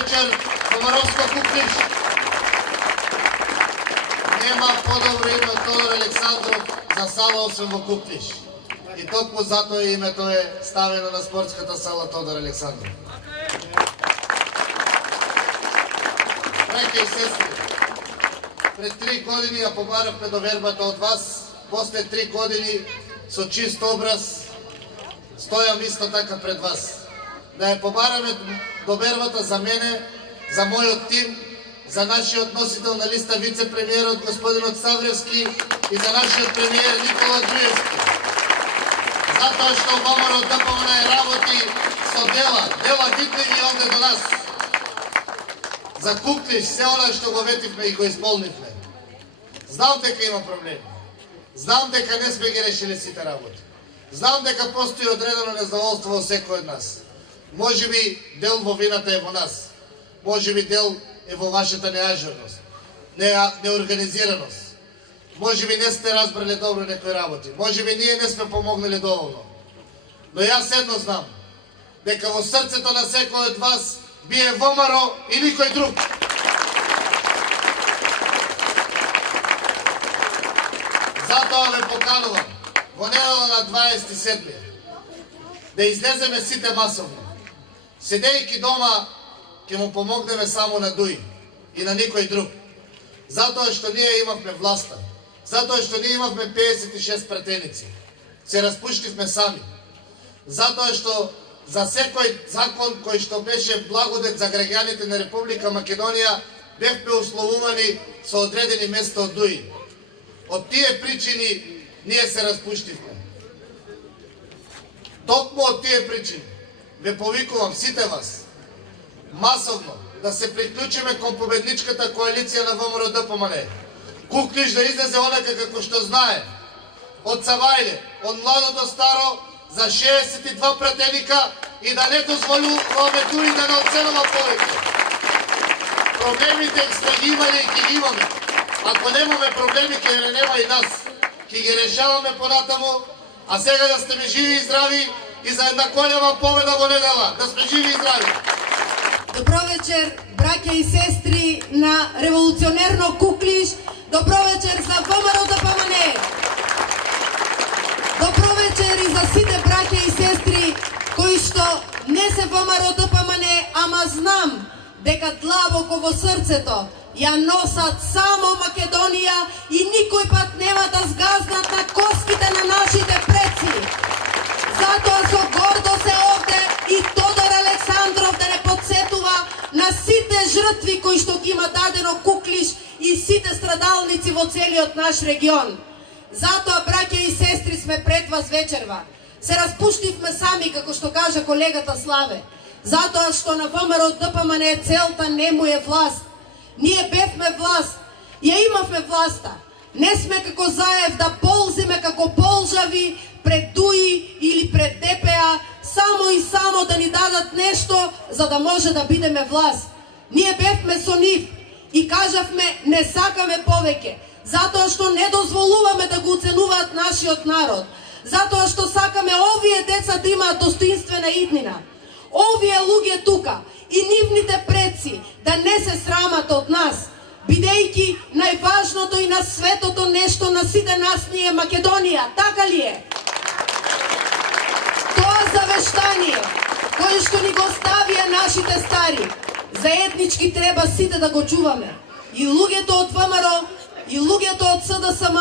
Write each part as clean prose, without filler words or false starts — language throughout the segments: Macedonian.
вечер, Комаровско Куклиш. Нема по-добро име од Тодор Александров за сала освен во Куклиш. И токму затоа името е ставено на спортската сала Тодор Александров. Браќа и сестри, пред 3 години ја побаравме довербата од вас, после 3 години со чист образ стојам исто така пред вас. Да ја побараме довербата за мене, за мојот тим, за нашиот носител на листа вице-премиерот господинот Ставревски и за нашиот премиер Никола Джуевски. Затоа што ВМРО ДПМН работи со дела видливи овде до нас. За Куклиш се она што го ветивме и го исполнивме. Знам дека има проблеми. Знам дека не сме ги решили сите работи. Знам дека постои одредено незадоволство во секој од нас. Може би дел во вината е во нас. Може би дел е во вашата неажурност, неорганизираност. Може би не сте разбрали добро некои работи. Може би ние не сме помогнали доволно. Но јас едно знам, дека во срцето на секој од вас бие ВМРО и никој друг. Затоа ве поканувам во недела на 27 да излеземе сите масовно. Седејќи дома ќе му помогнеме само на Дуи и на никој друг. Затоа што ние имавме власта. Затоа што ние имавме 56 пратеници. Се распуштивме сами. Затоа што за секој закон кој што беше благодет за граѓаните на Република Македонија бевме условувани со одредени места од Дуи. Од тие причини ние се распуштивме. Токму од тие причини ве повикувам сите вас масовно да се приклучиме кон победничката коалиција на ВМРО ДПМН. Куклиш да излезе онака како што знае, од Савајле, од младо до старо, за 62 пратеника и да не дозволуваме дури да не оценува повеќе. Проблемите сте ги имали и ќе ги имаме. Ако немаме проблеми, ќе не нема и нас. Ќе ги решаваме понатаму, а сега да сте живи и здрави и за една голема победа во недела. Да сме живи и здрави. Добро вечер, браќа и сестри на револуционерно Куклиш. Добро вечер за ВМРО ДПМН. Добро вечер и за сите браќа и сестри кои што не се ВМРО ДПМН, ама знам дека длабоко во срцето ја носат само Македонија и никој пат нема да сгазнат на коските на нашите предци. Затоа со гордо се овде и Тодор Александров да не подсетува на сите жртви кои што ги има дадено Куклиш и сите страдалници во целиот наш регион. Затоа, браќа и сестри, сме пред вас вечерва. Се распуштивме сами, како што кажа колегата Славе. Затоа што на ВМРО ДПМН целта не му е власт. Ние бевме власт, ја имавме власта. Не сме како Заев да ползиме како полжави пред ДУИ или пред ДПА, само и само да ни дадат нешто за да може да бидеме власт. Ние бевме со нив и кажавме не сакаме повеќе, затоа што не дозволуваме да го оценуваат нашиот народ, затоа што сакаме овие деца да имаат достоинствена иднина. Овие луѓе тука и нивните предци да не се срамат од нас, бидејќи најважното и на светото нешто на сите нас ни е Македонија, така ли е? Тоа завештание, кое што ни го ставија нашите стари, заеднички треба сите да го чуваме. И луѓето од ВМРО, и луѓето од СДСМ,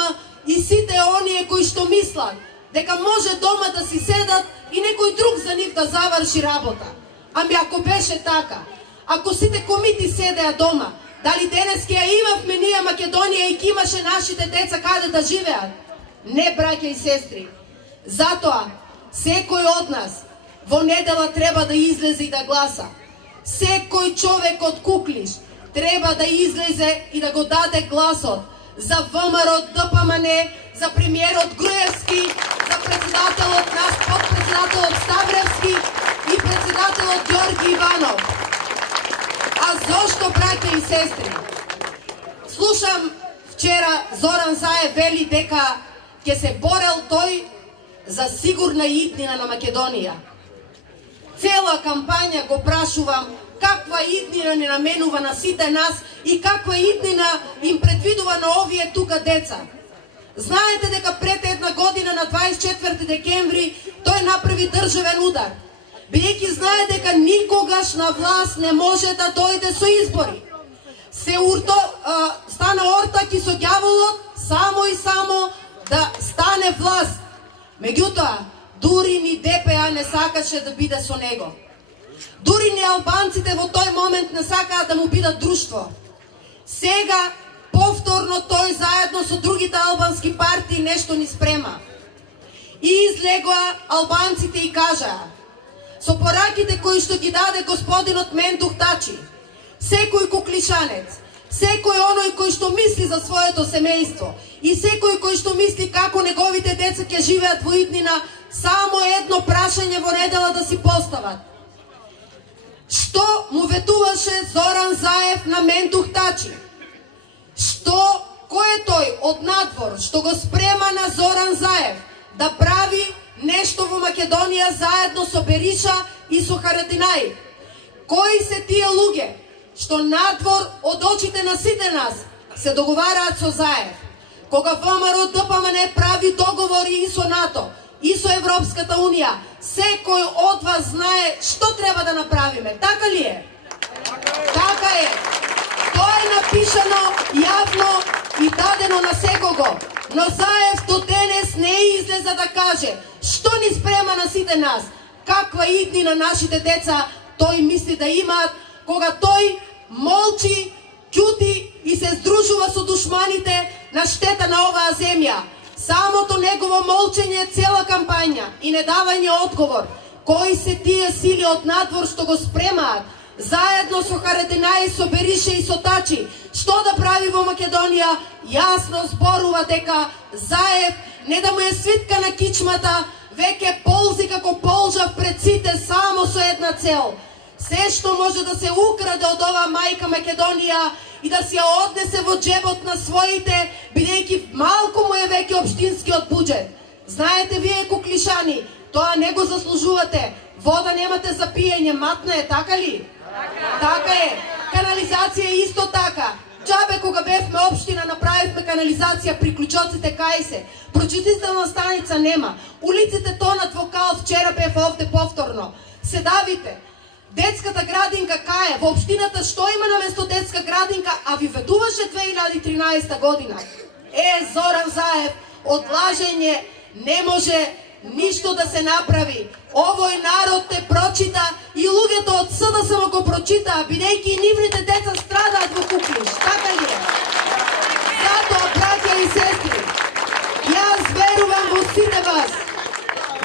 и сите оние кои што мислат дека може дома да си седат и некој друг за нив да заврши работа. Ами ако беше така, ако сите комити седеа дома, дали денеска ја имавме ние Македонија и ќе имаше нашите деца каде да живеат? Не, браќа и сестри. Затоа, секој од нас во недела треба да излезе и да гласа. Секој човек од Куклиш треба да излезе и да го даде гласот за ВМРО ДПМН, за премиерот Груевски, за председателот наш, подпредседателот Ставревски и председателот Ѓорги Иванов. А зошто, браќа и сестри? Слушам вчера Зоран Заев вели дека ќе се борел тој за сигурна иднина на Македонија. Цела кампања го прашувам каква иднина не наменува на сите нас и каква иднина им предвидува на овие тука деца. Знаете дека пред една година на 24 декември тој направи државен удар, бидејќи знае дека никогаш на власт не може да дојде со избори. Стана ортак и со ѓаволот само и само да стане власт. Меѓутоа, дури ни ДПА не сакаше да биде со него. Дури ни албанците во тој момент не сакаат да му бидат друштво. Сега, повторно тој заедно со другите албански партии нешто ни спрема. И излегоа албанците и кажаа, со пораките кои што ги даде господинот Мендух Тачи, секој куклишанец, секој оној кој што мисли за своето семејство и секој кој што мисли како неговите деца ќе живеат во иднина, само едно прашање во недела да си постават. Што му ветуваше Зоран Заев на Мендух Тачи? Кој е тој од надвор што го спрема на Зоран Заев да прави нешто во Македонија заедно со Бериша и со Харатинај? Кои се тие луѓе што надвор од очите на сите нас се договараат со Заев? Кога ВМРО ДПМН прави договори и со НАТО, и со Европската Унија, секој од вас знае што треба да направиме, така ли е? Така е. Тоа е напишано јавно и дадено на секого. Но Заев до денес не излеза да каже што ни спрема на сите нас, каква идни на нашите деца тој мисли да имаат, кога тој молчи, ќути и се здружува со душманите на штета на оваа земја. Самото негово молчење е цела кампања и не давање одговор. Кои се тие сили од надвор што го спремаат, заедно со Харатинај, со Бериша и со Тачи, што да прави во Македонија, јасно зборува дека Заев не да му е свитка на кичмата, веќе ползи како полжав пред сите само со една цел. Се што може да се украде од оваа мајка Македонија и да си ја однесе во джебот на своите, бидејќи малку му е веќе општинскиот буџет. Знаете вие, куклишани, тоа не го заслужувате. Вода немате за пиење, матна е, така ли? Така е. Канализација е исто така. Џабе кога бевме општина направивме канализација при клучоците кај се. Прочистителна станица нема. Улиците тонат во кал, вчера бев овде повторно. Седавите. Детската градинка кај е? Во општината што има наместо детска градинка, а ви ветуваше 2013 година? Зоран Заев, од лажење не може ништо да се направи. Овој народ те прочита и луѓето од СДСМ го прочитаа, бидејќи и нивните деца страдаат во Куклиш, така ли е? Затоа, браќа и сестри, јас верувам во сите вас.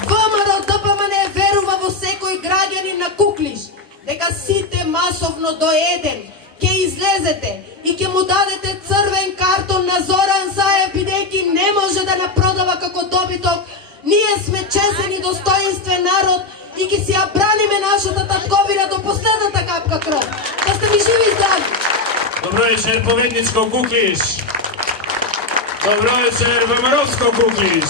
ВМРО ДПМН верува во секој граѓанин на Куклиш, дека сите масовно до еден ќе излезете и ќе му дадете црвен картон на Зоран Заев, бидејќи не може да напродава како добиток. Ние сме честен и достоинствен народ и ќе си ја браниме нашата татковина до последната капка крв. Да сте ми живи и здрави! Добро вечер, победничко Куклиш! Добро вечер, ВМРО-ско Куклиш!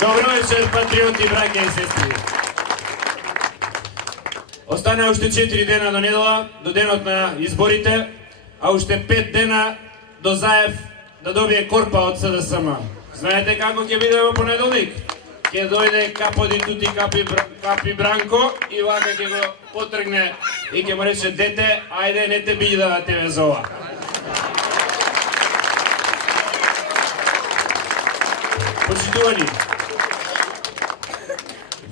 Добро вечер, патриоти, браќа и сестри! Остана уште 4 дена до недела, до денот на изборите, а уште 5 дена до Заев да добие корпа од СДСМ. Знаете како ќе биде во понеделник? Ќе дојде капо ди тути капи Бранко и вака ќе го потргне и ќе му рече: дете, ајде, не те биде да те везова. Почитувани,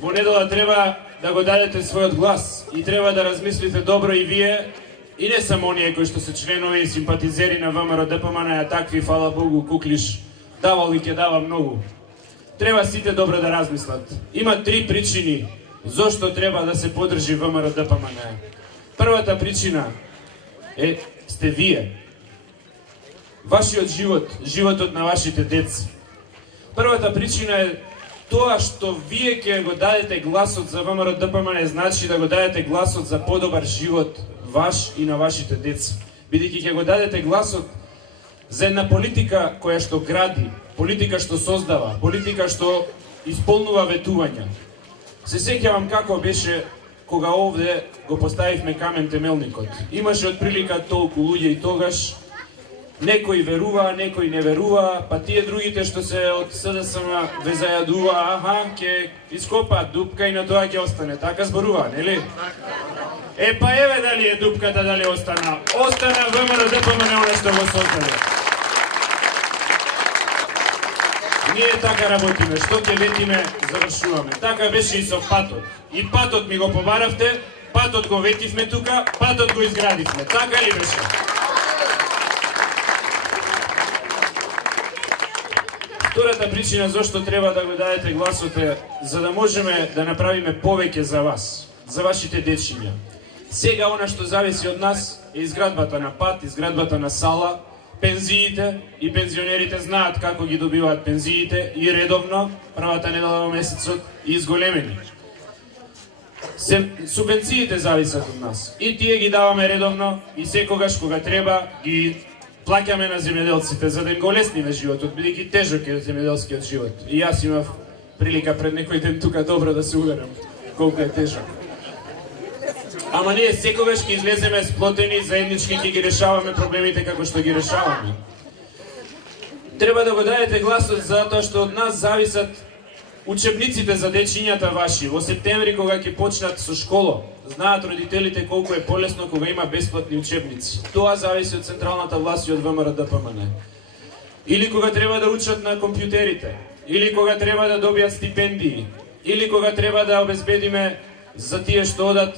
во недела треба да го дадете својот глас и треба да размислите добро и вие, и не само оние кои што се членови и симпатизери на ВМРО ДПМН, а такви, фала Богу, Куклиш давал и ќе дава многу. Треба сите добро да размислат. Има 3 причини зошто треба да се подржи ВМРО ДПМН. Првата причина сте вие. Вашиот живот, животот на вашите деца. Првата причина е тоа што вие ќе го дадете гласот за ВМРО ДПМН, значи да го дадете гласот за подобар живот ваш и на вашите деца. Бидејќи ќе го дадете гласот за една политика која што гради, политика што создава, политика што исполнува ветувања. Се сеќавам како беше кога овде го поставивме камен темелникот. Имаше отприлика толку луѓе и тогаш, некој верува, некој не верува, па тие другите што се од СДСМ ве зајадува, аха, ќе ископаат дупка и на тоа ќе остане. Така зборува, нели? Па еве дали е дупката, дали остана. Остана ВМРО ДПМН оне што го создали. Ние така работиме, што ќе ветиме, завршуваме. Така беше и со патот. И патот ми го побаравте, патот го ветивме тука, патот го изградивме. Така ли беше? Втората причина зашто треба да го дадете гласот е за да можеме да направиме повеќе за вас, за вашите дечиња. Сега она што зависи од нас е изградбата на пат, изградбата на сала, пензиите и пензионерите знаат како ги добиваат пензиите и редовно, првата недела во месецот и изголемени. Субвенциите зависат од нас и тие ги даваме редовно и секогаш кога треба ги плаќаме на земјоделците за да им го олесниме животот, бидејќи тежок е земјоделскиот живот. И јас имав прилика пред некој ден тука добро да се ударам колку е тежок. Ама ние секогаш ќе излеземе сплотени, заеднички ќе ги решаваме проблемите како што ги решаваме. Треба да го дадете гласот затоа што од нас зависат учебниците за дечињата ваши. Во септември кога ќе почнат со школа, знаат родителите колку е полесно кога има бесплатни учебници. Тоа зависи од централната власт и од ВМРО ДПМН. Или кога треба да учат на компјутерите, или кога треба да добијат стипендии, или кога треба да обезбедиме за тие што одат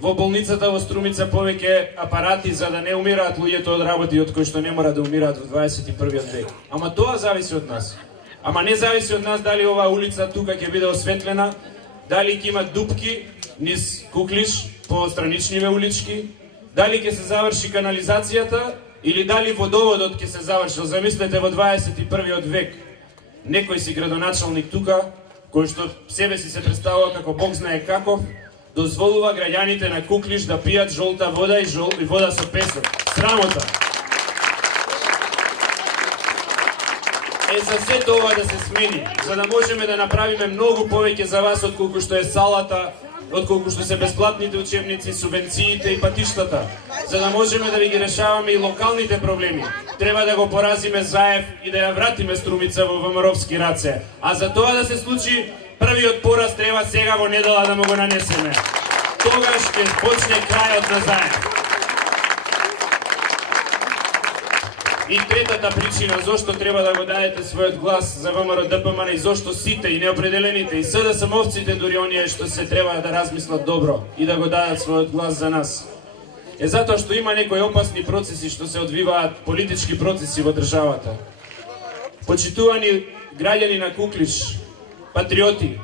во болницата во Струмица повеќе апарати за да не умираат луѓето од работи од кои што не мора да умираат во 21 век. Ама тоа зависи од нас. Ама не зависи од нас дали оваа улица тука ќе биде осветлена, дали ќе има дупки низ Куклиш по страничниве улички, дали ќе се заврши канализацијата или дали водоводот ќе се заврши. Замислете во 21 век некој си градоначалник тука, кој што себе си се представува како Бог знае каков, дозволува граѓаните на Куклиш да пијат жолта вода и вода со песок. Срамота! За сето ова да се смени, за да можеме да направиме многу повеќе за вас отколку што е салата, отколку што се бесплатните учебници, субвенциите и патиштата. За да можеме да ви ги решаваме и локалните проблеми, треба да го поразиме Заев и да ја вратиме Струмица во ВМРО-вски раце. А за тоа да се случи, првиот пораз треба сега во недела да му го нанесеме. Тогаш ќе почне крајот на Заев. И третата причина зошто треба да го дадете својот глас за ВМРО ДПМН и зошто сите и неопределените и СДСМовците дури оние што се треба да размислат добро и да го дадат својот глас за нас. Е затоа што има некои опасни процеси што се одвиваат, политички процеси во државата. Почитувани граѓани на Куклиш, патриоти,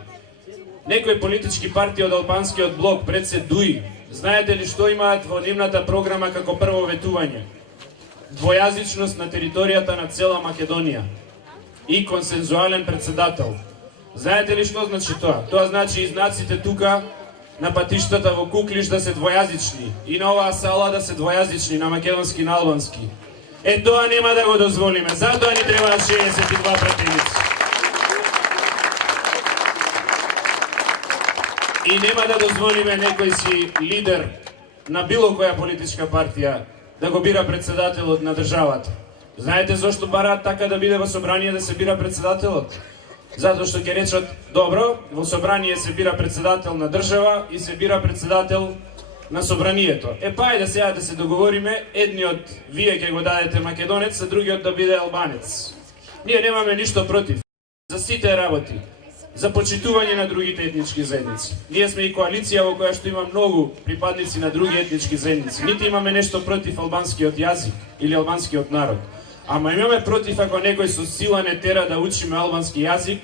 некои политички партии од албанскиот блок пред се ДУИ, знаете ли што имаат во нивната програма како прво ветување? Двојазичност на територијата на цела Македонија и консензуален председател. Знаете ли што значи тоа? Тоа значи знаците тука на патиштата во Куклиш да се двојазични и на оваа сала да се двојазични на македонски и на албански. Тоа нема да го дозволиме, затоа ни требаат 62 пратеници. И нема да дозволиме некој си лидер на било која политичка партија да го бира председателот на државата. Знаете зошто бараат така да биде во собрание да се бира председателот? Затоа што ќе речат, добро, во собрание се бира председател на држава и се бира председател на собранието. Ајде сега да се договориме, едниот вие ќе го дадете македонец, а другиот да биде албанец. Ние немаме ништо против за сите работи, за почитување на другите етнички заедници. Ние сме и коалиција во која што има многу припадници на други етнички заедници. Нити имаме нешто против албанскиот јазик или албанскиот народ. Ама имаме против ако некој со сила не тера да учиме албански јазик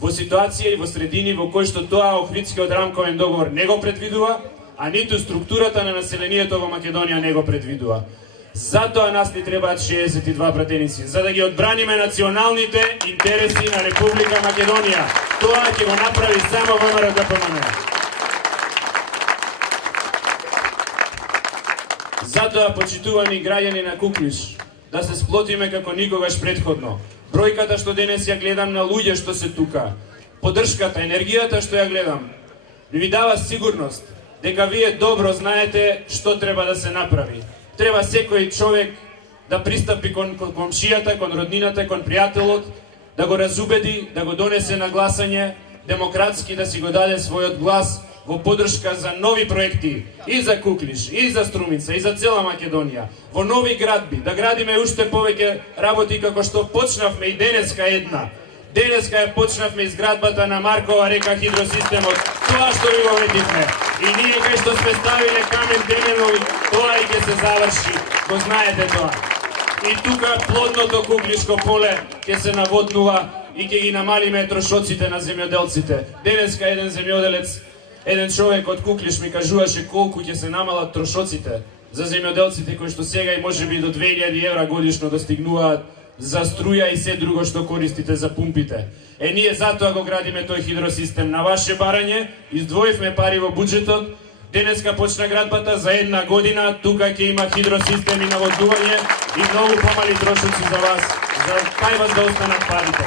во ситуација и во средини во кој што тоа Охридскиот рамковен договор не го предвидува, а ниту структурата на населението во Македонија не го предвидува. Затоа нас ни требаат 62 пратеници, за да ги одбраниме националните интереси на Република Македонија. Тоа ќе го направи само ВМРО ДПМН. Затоа, почитувани граѓани на Куклиш, да се сплотиме како никогаш претходно. Бројката што денес ја гледам на луѓе што се тука, поддршката, енергијата што ја гледам, ви дава сигурност дека вие добро знаете што треба да се направи. Треба секој човек да пристапи кон комшијата, кон роднината, кон пријателот, да го разубеди, да го донесе на гласање, демократски да си го даде својот глас во поддршка за нови проекти и за Куклиш, и за Струмица, и за цела Македонија, во нови градби, да градиме уште повеќе работи како што почнавме и денеска една. Денеска ја почнавме изградбата на Маркова река хидросистемот, тоа што ви го ветивме. И ние кај што сме ставиле камен теменови, тоа и ќе се заврши, го знаете тоа. И тука плодното Куклишко поле ќе се наводнува и ќе ги намалиме трошоците на земјоделците. Денеска еден земјоделец, еден човек од Куклиш ми кажуваше колку ќе се намалат трошоците за земјоделците кои што сега и можеби до 2000 евра годишно достигнуваат за струја и се друго што користите за пумпите. Ние затоа го градиме тој хидросистем. На ваше барање издвоивме пари во буџетот. Денеска почна градбата за една година, тука ќе има хидросистем и наводнување и многу помали трошоци за вас, за кај вас да останат парите.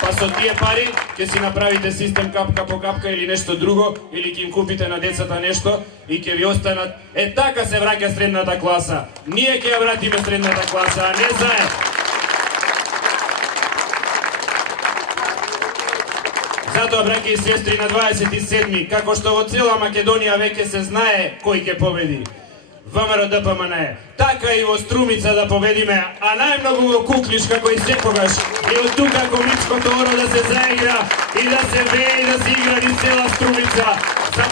Па со тие пари ќе си направите систем капка по капка или нешто друго, или ќе им купите на децата нешто и ќе ви останат. Така се враќа средната класа. Ние ќе ја вратиме средната класа, а не заед. Затоа, браќи и сестри, на 27-ми, како што во цела Македонија веќе се знае кој ќе победи. ВМРО ДПМН. Така и во Струмица да победиме, а најмногу во Куклиш како и секогаш. И од тука комичкото оро да се заигра и да се вее и да се игра низ цела Струмица. За